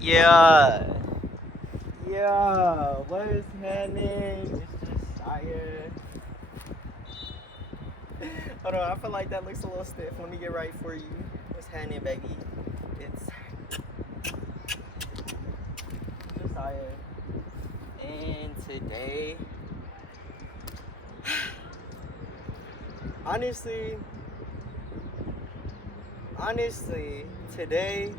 Yeah, yeah, what is happening? It's Jasiiahz. Hold on, I feel like that looks a little stiff. Let me get right for you. What's happening, baby? It's Jasiiahz. And today, honestly, today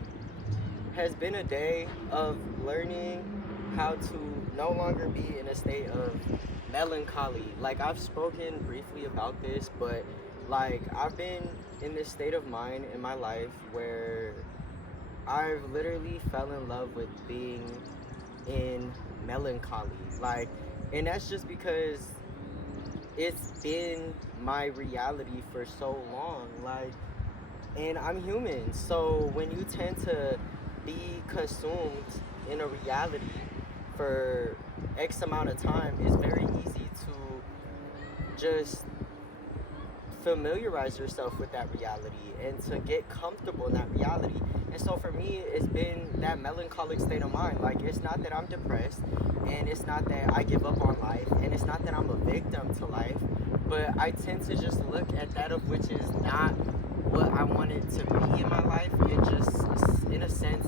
has been a day of learning how to no longer be in a state of melancholy. Like, I've spoken briefly about this, but like, I've been in this state of mind in my life where I've literally fell in love with being in melancholy. Like, and that's just because it's been my reality for so long. Like, and I'm human. So when you tend to be consumed in a reality for X amount of time, it's very easy to just familiarize yourself with that reality and to get comfortable in that reality. And so for me, it's been that melancholic state of mind. Like, it's not that I'm depressed, and it's not that I give up on life, and it's not that I'm a victim to life, but I tend to just look at that of which is not what I want it to be in my life, and just in a sense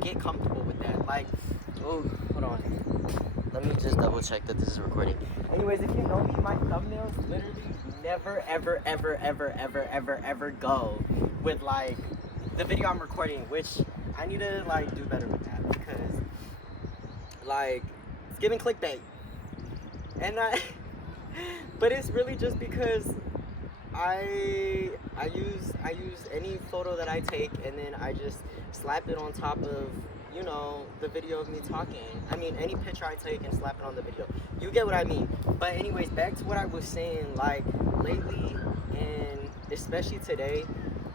get comfortable with that. Like, oh, hold on, let me just double check that this is recording. Anyways, if you know me, my thumbnails literally never ever go with like the video I'm recording, which I need to like do better with that, because like it's giving clickbait. And I but it's really just because I use any photo that I take, and then I just slap it on top of, you know, the video of me talking. I mean, any picture I take and slap it on the video. You get what I mean. But anyways, back to what I was saying. Like, lately, and especially today,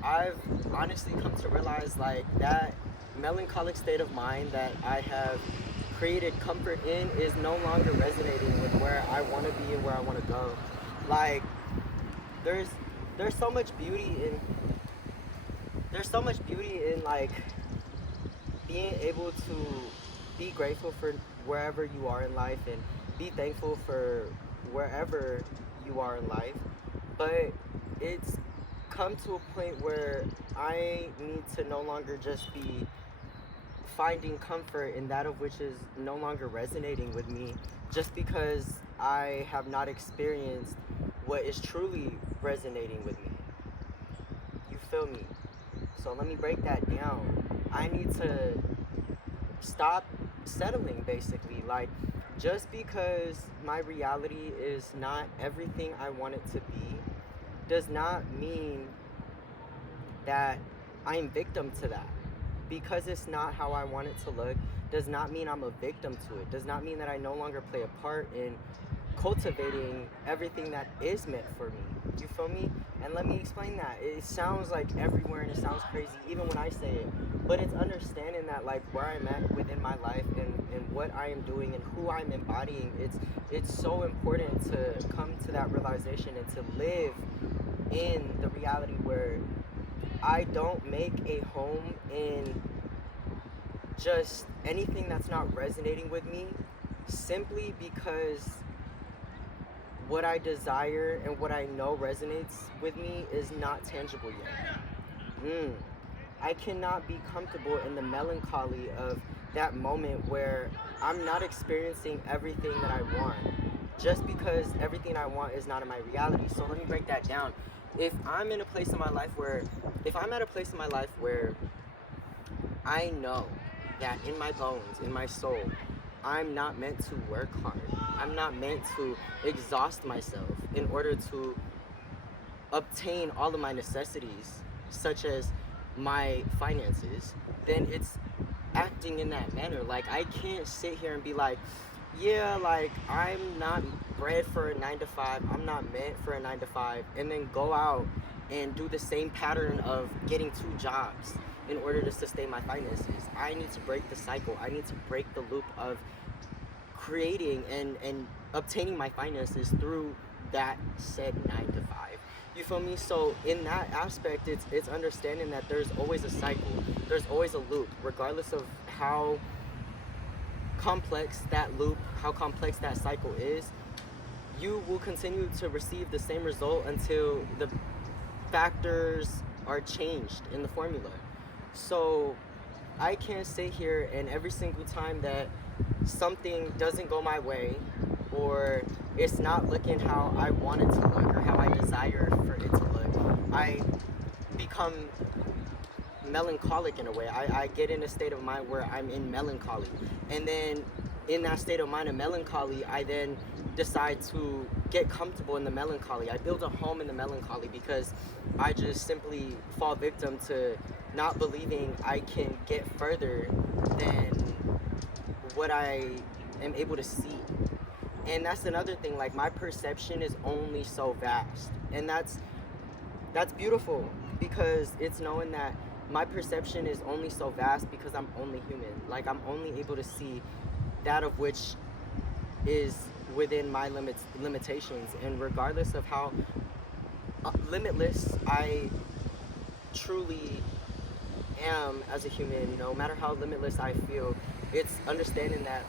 I've honestly come to realize, like, that melancholic state of mind that I have created comfort in is no longer resonating with where I want to be and where I want to go. Like, there's so much beauty in like being able to be grateful for wherever you are in life, and be thankful for wherever you are in life. But it's come to a point where I need to no longer just be finding comfort in that of which is no longer resonating with me, just because I have not experienced what is truly resonating with me. You feel me? So let me break that down. I need to stop settling, basically. Like, just because my reality is not everything I want it to be does not mean that I'm victim to that. Because it's not how I want it to look does not mean I'm a victim to it. Does not mean that I no longer play a part in cultivating everything that is meant for me. You feel me? And let me explain that. It sounds like everywhere, and it sounds crazy even when I say it, but it's understanding that, like, where I'm at within my life, and what I am doing and who I'm embodying, it's so important to come to that realization and to live in the reality where I don't make a home in just anything that's not resonating with me, simply because what I desire and what I know resonates with me is not tangible yet. I cannot be comfortable in the melancholy of that moment where I'm not experiencing everything that I want, just because everything I want is not in my reality. So let me break that down. If I'm at a place in my life where I know that in my bones, in my soul, I'm not meant to work hard. I'm not meant to exhaust myself in order to obtain all of my necessities, such as my finances, then it's acting in that manner. Like, I can't sit here and be like, yeah, like, I'm not bred for a 9 to 5, I'm not meant for a 9 to 5, and then go out and do the same pattern of getting 2 jobs in order to sustain my finances. I need to break the cycle. I need to break the loop of creating and obtaining my finances through that said 9 to 5. You feel me? So in that aspect, it's understanding that there's always a cycle. there's always a loop, regardless of how complex that loop, how complex that cycle is. You will continue to receive the same result until the factors are changed in the formula. So I can't sit here and every single time that something doesn't go my way, or it's not looking how I want it to look or how I desire for it to look, I become melancholic in a way. I get in a state of mind where I'm in melancholy. And then in that state of mind of melancholy, I then decide to get comfortable in the melancholy. I build a home in the melancholy because I just simply fall victim to not believing I can get further than what I am able to see. And that's another thing, like my perception is only so vast. And that's beautiful, because it's knowing that my perception is only so vast because I'm only human. Like I'm only able to see that of which is within my limitations, and regardless of how limitless I truly am as a human, no matter how limitless I feel, it's understanding that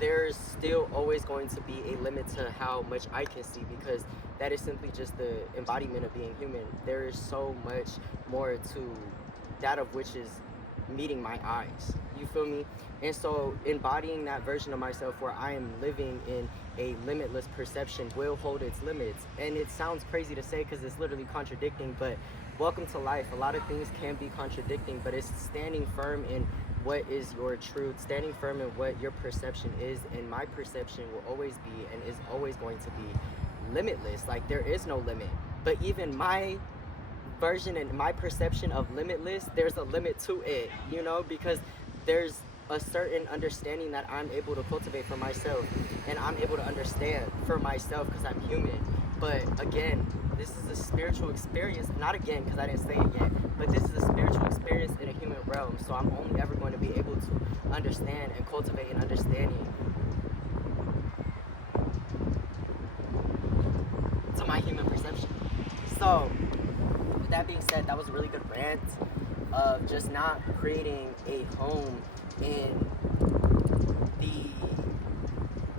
there's still always going to be a limit to how much I can see, because that is simply just the embodiment of being human. There is so much more to that of which is meeting my eyes. You feel me? And so embodying that version of myself where I am living in a limitless perception will hold its limits. And it sounds crazy to say because it's literally contradicting, but welcome to life. A lot of things can be contradicting, but it's standing firm in what is your truth, standing firm in what your perception is. And my perception will always be and is always going to be limitless. Like there is no limit. But even my version and my perception of limitless, there's a limit to it, you know, because there's a certain understanding that I'm able to cultivate for myself, and I'm able to understand for myself because I'm human. But again, this is a spiritual experience, not again because I didn't say it yet, but this is a spiritual experience in a human realm. So I'm only ever going to be able to understand and cultivate an understanding to my human perception. So with that being said, that was a really good rant of just not creating a home in the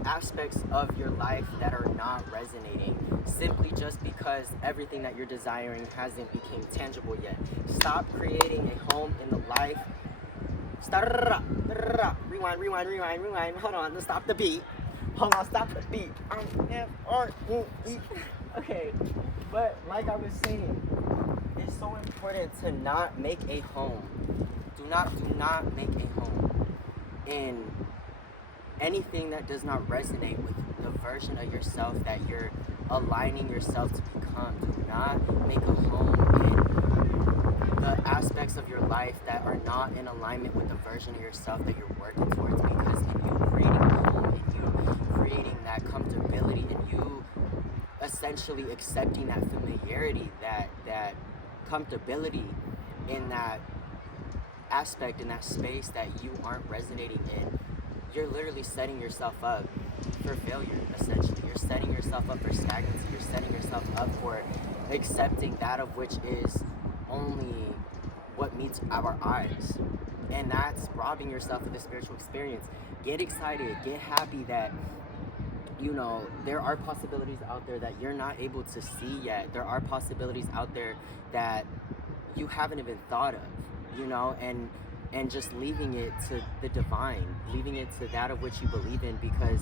aspects of your life that are not resonating, simply just because everything that you're desiring hasn't become tangible yet. Stop creating a home in the life. Rewind. Hold on, let's stop the beat. Hold on, stop the beat. Okay, but like I was saying, it's so important to not make a home. Do not make a home in anything that does not resonate with the version of yourself that you're aligning yourself to become. Do not make a home in the aspects of your life that are not in alignment with the version of yourself that you're working towards, because in you creating a home, in you creating that comfortability, in you essentially accepting that familiarity, that comfortability in that aspect, in that space that you aren't resonating in, you're literally setting yourself up for failure. Essentially, you're setting yourself up for stagnancy. You're setting yourself up for accepting that of which is only what meets our eyes, and that's robbing yourself of the spiritual experience. Get excited, get happy that, you know, there are possibilities out there that you're not able to see yet. There are possibilities out there that you haven't even thought of, you know, and just leaving it to the divine, leaving it to that of which you believe in, because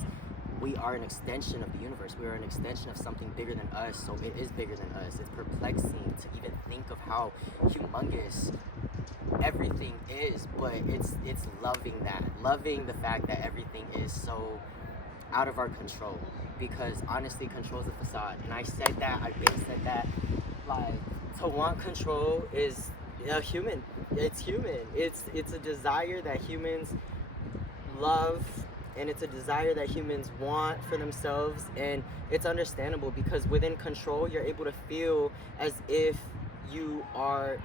we are an extension of the universe. We are an extension of something bigger than us, so it is bigger than us. It's perplexing to even think of how humongous everything is, but it's loving the fact that everything is so out of our control, because honestly, control is a facade. And I've said that, like, to want control is human. It's human. It's a desire that humans love, and it's a desire that humans want for themselves, and it's understandable, because within control you're able to feel as if you are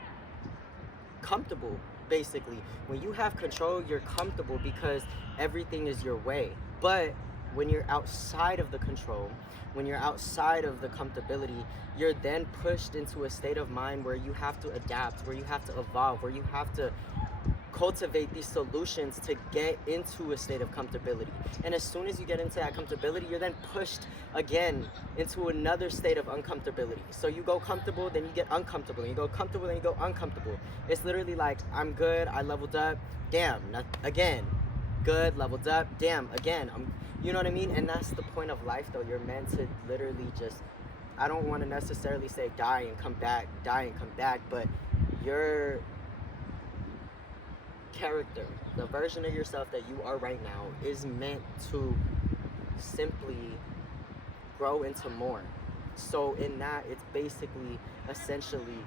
comfortable. Basically, when you have control, you're comfortable because everything is your way. But when you're outside of the control, when you're outside of the comfortability, you're then pushed into a state of mind where you have to adapt, where you have to evolve, where you have to cultivate these solutions to get into a state of comfortability. And as soon as you get into that comfortability, you're then pushed again into another state of uncomfortability. So you go comfortable, then you get uncomfortable, and you go comfortable, then you go uncomfortable. It's literally like, I'm good, I leveled up, damn, again, good, leveled up, damn, again, you know what I mean? And that's the point of life, though. You're meant to literally just, I don't want to necessarily say die and come back, but your character, the version of yourself that you are right now, is meant to simply grow into more. So in that, it's basically essentially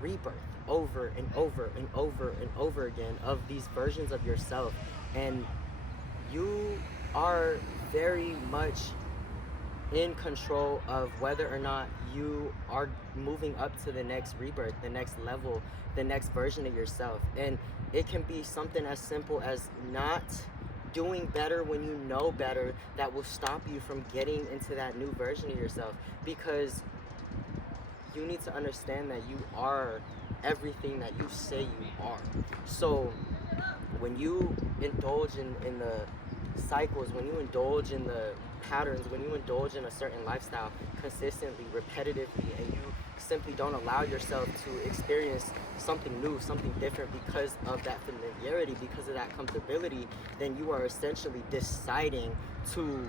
rebirth over and over and over and over again of these versions of yourself. And you are very much in control of whether or not you are moving up to the next rebirth, the next level, the next version of yourself. And it can be something as simple as not doing better when you know better, that will stop you from getting into that new version of yourself, because you need to understand that you are everything that you say you are. So when you indulge in the cycles, when you indulge in the patterns, when you indulge in a certain lifestyle consistently, repetitively, and you simply don't allow yourself to experience something new, something different, because of that familiarity, because of that comfortability, then you are essentially deciding to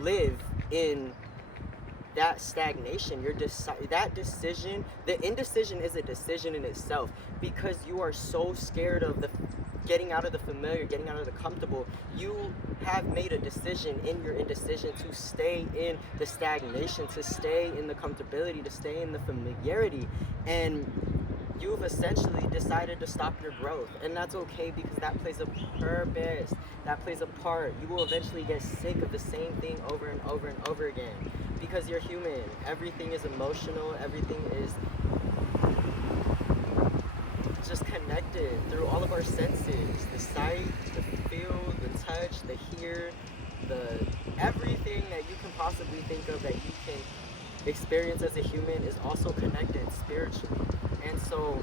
live in that stagnation. That decision, the indecision is a decision in itself, because you are so scared of the getting out of the familiar, getting out of the comfortable. You have made a decision in your indecision to stay in the stagnation, to stay in the comfortability, to stay in the familiarity, and you've essentially decided to stop your growth. And that's okay, because that plays a purpose, that plays a part. You will eventually get sick of the same thing over and over and over again, because you're human. Everything is emotional, everything is just connected through all of our senses, the sight, the feel, the touch, the hear, the everything that you can possibly think of that you can experience as a human is also connected spiritually. And so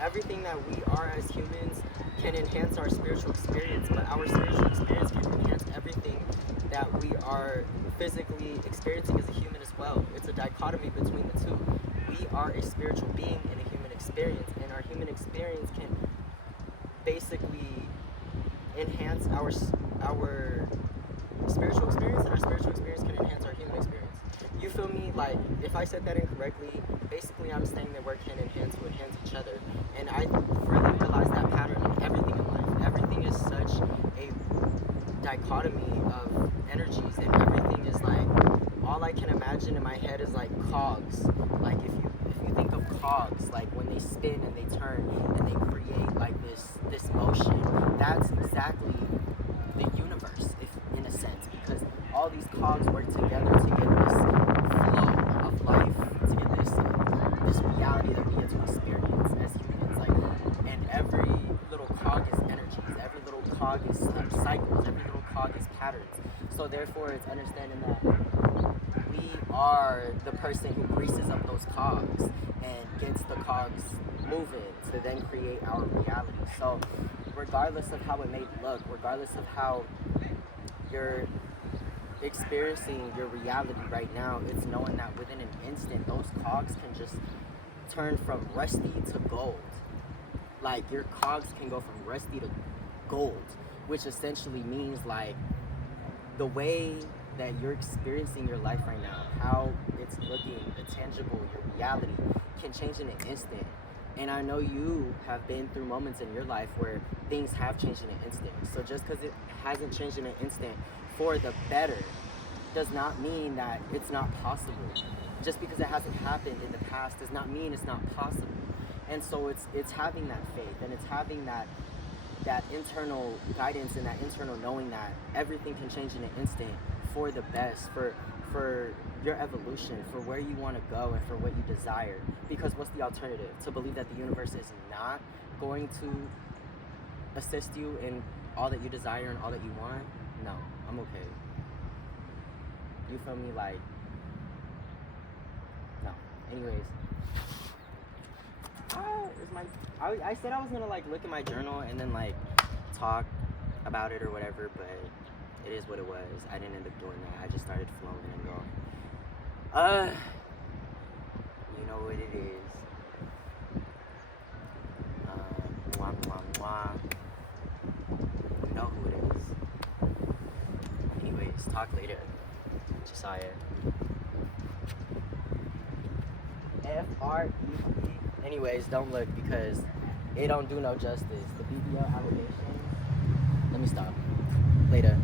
everything that we are as humans can enhance our spiritual experience, but our spiritual experience can enhance everything that we are physically experiencing as a human as well. It's a dichotomy between the two. We are a spiritual being in a human experience, and our human experience can basically enhance our spiritual experience, and our spiritual experience can enhance our human experience. You feel me? Like, if I said that incorrectly, basically I'm saying that we can enhance each other. And I really realized that pattern in everything in life. Everything is such a dichotomy of energies, and everything is like, all I can imagine in my head is like cogs. Like if you think of cogs, like when they spin and they turn and they create like this motion, that's exactly the universe, if in a sense, because all these cogs work together to get this flow of life, to get this reality that we get to experience as humans. Like, and every little cog is energies, every little cog is cycles, every little cog is patterns. So therefore, it's understanding that we are the person who greases up those cogs and gets the cogs moving to then create our reality. So regardless of how it may look, regardless of how you're experiencing your reality right now, it's knowing that within an instant, those cogs can just turn from rusty to gold. Like, your cogs can go from rusty to gold, which essentially means like the way that you're experiencing your life right now, how it's looking, the tangible, your reality can change in an instant. And I know you have been through moments in your life where things have changed in an instant. So just because it hasn't changed in an instant for the better does not mean that it's not possible. Just because it hasn't happened in the past does not mean it's not possible. And so it's having that faith, and it's having that internal guidance and that internal knowing that everything can change in an instant for the best, for your evolution, for where you want to go, and for what you desire. Because what's the alternative? To believe that the universe is not going to assist you in all that you desire and all that you want? No, I'm okay. You feel me? Like, no. Anyways, I said I was gonna like look at my journal and then like talk about it or whatever, but it is what it was. I didn't end up doing that. I just started flowing and going. You know what it is. Mwah, mwah, mwah. You know who it is. Anyways, talk later. Jasiiahz. FREE. Anyways, don't look because it don't do no justice. The BBL allegations. Let me stop. Later.